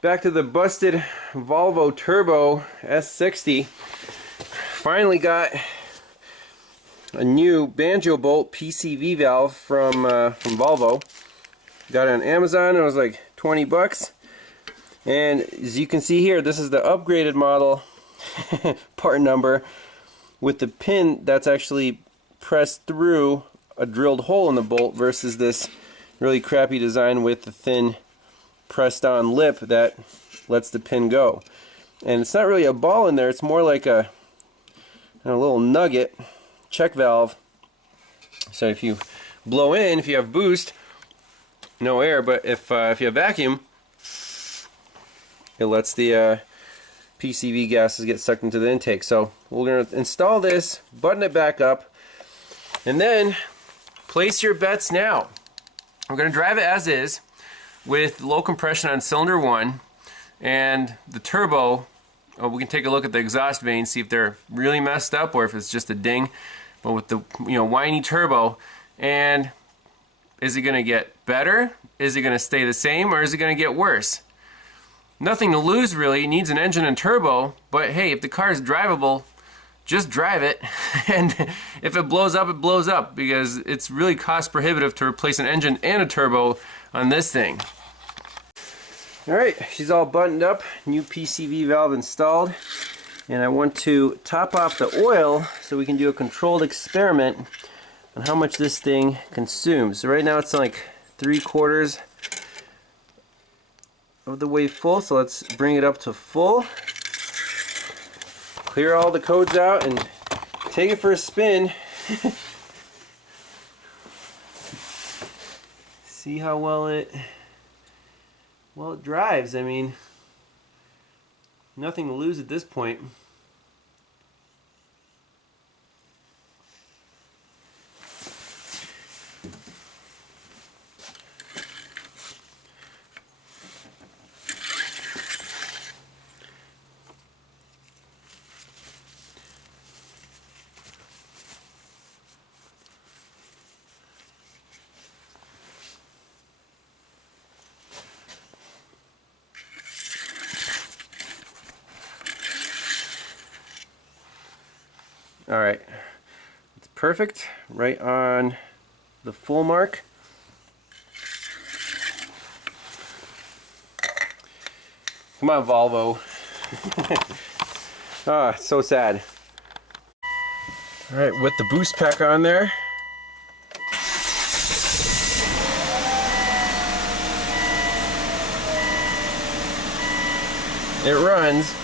Back to the busted Volvo Turbo S60. Finally got a new banjo bolt PCV valve from Volvo. Got it on Amazon. It was like 20 bucks. And as you can see here, this is the upgraded model part number with the pin that's actually pressed through a drilled hole in the bolt versus this really crappy design with the thin pressed on lip that lets the pin go. And it's not really a ball in there, it's more like a little nugget check valve. So if you blow in, if you have boost, no air, but if you have vacuum, it lets the PCV gases get sucked into the intake. So we're going to install this, button it back up, and then place your bets now. I'm going to drive it as is with low compression on cylinder 1, and the turbo, we can take a look at the exhaust vanes, see if they're really messed up or if it's just a ding. But with the whiny turbo, and is it going to get better? Is it going to stay the same, or is it going to get worse? Nothing to lose really. It needs an engine and turbo, but hey, if the car is drivable, just drive it, and if it blows up, it blows up, because it's really cost prohibitive to replace an engine and a turbo on this thing. Alright, she's all buttoned up, new PCV valve installed, and I want to top off the oil so we can do a controlled experiment on how much this thing consumes. So right now it's like 3/4 of the way full, so let's bring it up to full. Clear all the codes out and take it for a spin. See how well it drives. I mean, nothing to lose at this point. Alright, it's perfect, right on the full mark. Come on, Volvo. Ah, so sad. Alright, with the boost pack on there. It runs.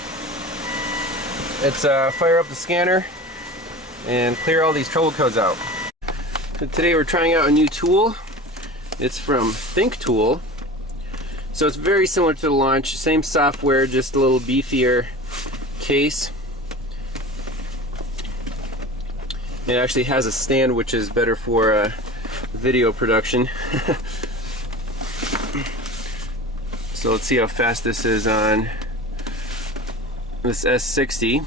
It's fire up the scanner and clear all these trouble codes out. So today we're trying out a new tool. It's from Think Tool. So it's very similar to the Launch, same software, just a little beefier case. It actually has a stand, which is better for video production. So let's see how fast this is on this S60.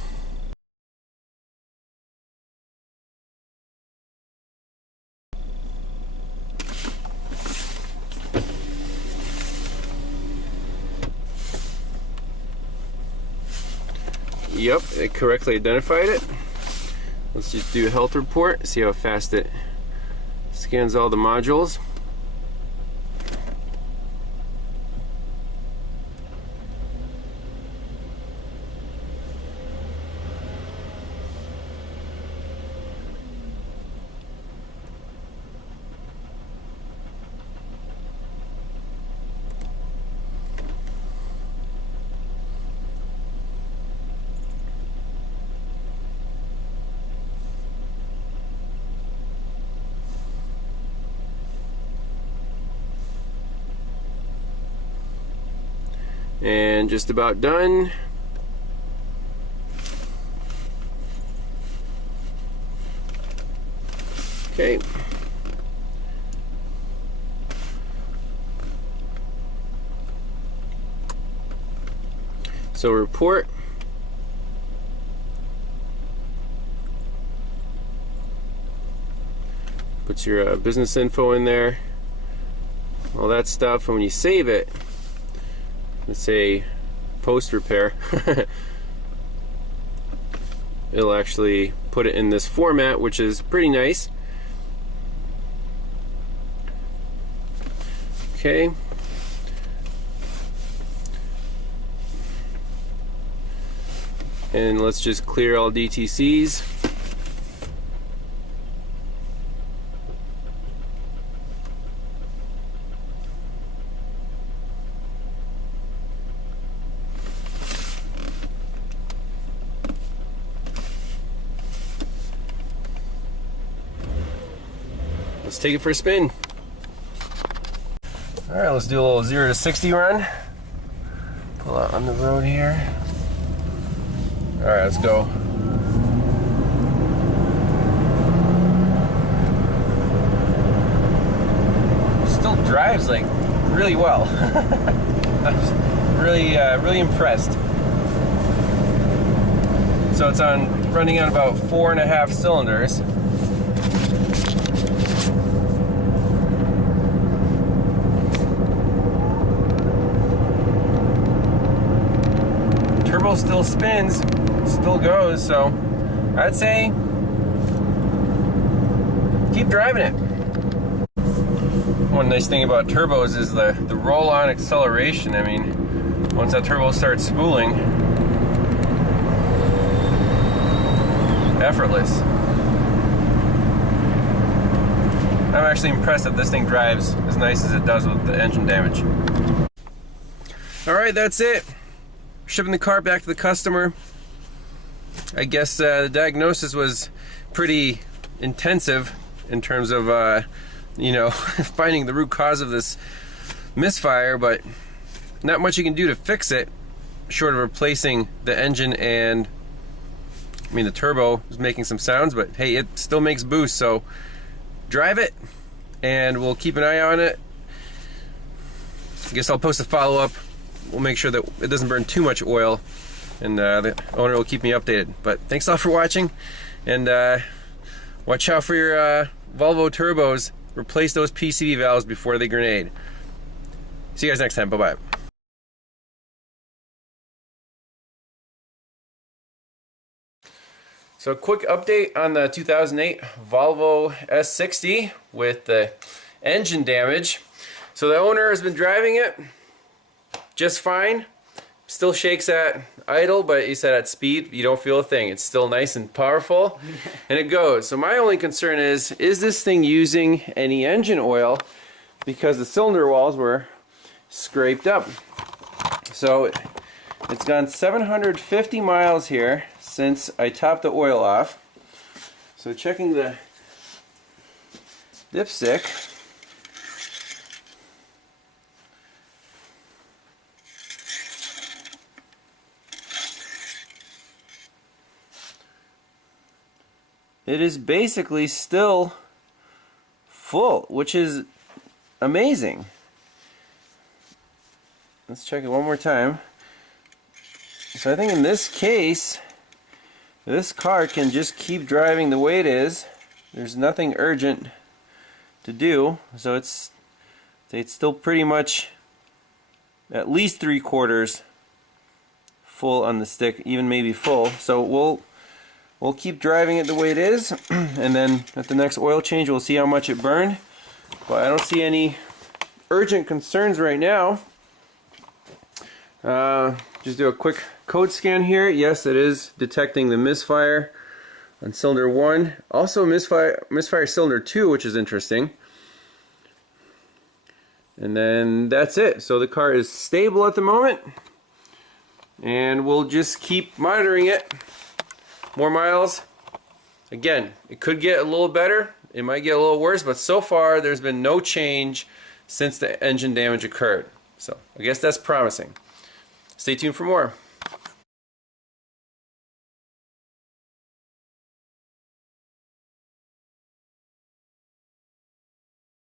Yep, it correctly identified it. Let's just do a health report, see how fast it scans all the modules. And just about done. Okay. So report. Put your business info in there, all that stuff, and when you save it, let's say, post repair, it'll actually put it in this format, which is pretty nice. Okay. And let's just clear all DTCs. Let's take it for a spin. Alright, let's do a little 0 to 60 run. Pull out on the road here. Alright, let's go. Still drives like really well. I was really impressed. So it's running on about 4.5 cylinders. Turbo still spins, still goes, so I'd say keep driving it. One nice thing about turbos is the roll-on acceleration. I mean, once that turbo starts spooling, effortless. I'm actually impressed that this thing drives as nice as it does with the engine damage. Alright, that's it. Shipping the car back to the customer. I guess the diagnosis was pretty intensive in terms of you know, finding the root cause of this misfire, but not much you can do to fix it short of replacing the engine. And I mean, the turbo is making some sounds, but hey, it still makes boost, so drive it and we'll keep an eye on it. I guess I'll post a follow-up. We'll make sure that it doesn't burn too much oil, and the owner will keep me updated. But thanks a lot for watching, and watch out for your Volvo turbos. Replace those PCV valves before they grenade. See you guys next time. Bye-bye. So quick update on the 2008 Volvo S60 with the engine damage. So the owner has been driving it just fine. Still shakes at idle, but he said at speed you don't feel a thing. It's still nice and powerful, and it goes. So my only concern is this thing using any engine oil, because the cylinder walls were scraped up. So it's gone 750 miles here since I topped the oil off. So checking the dipstick. It is basically still full, which is amazing. Let's check it one more time. So I think in this case, this car can just keep driving the way it is. There's nothing urgent to do, so it's still pretty much at least 3/4 full on the stick, even maybe full. So we'll keep driving it the way it is, and then at the next oil change we'll see how much it burned. But I don't see any urgent concerns right now. Just do a quick code scan here. Yes, it is detecting the misfire on cylinder 1. Also misfire cylinder 2, which is interesting. And then that's it. So the car is stable at the moment, and we'll just keep monitoring it. More miles. Again, it could get a little better, it might get a little worse, but so far there's been no change since the engine damage occurred. So I guess that's promising. Stay tuned for more.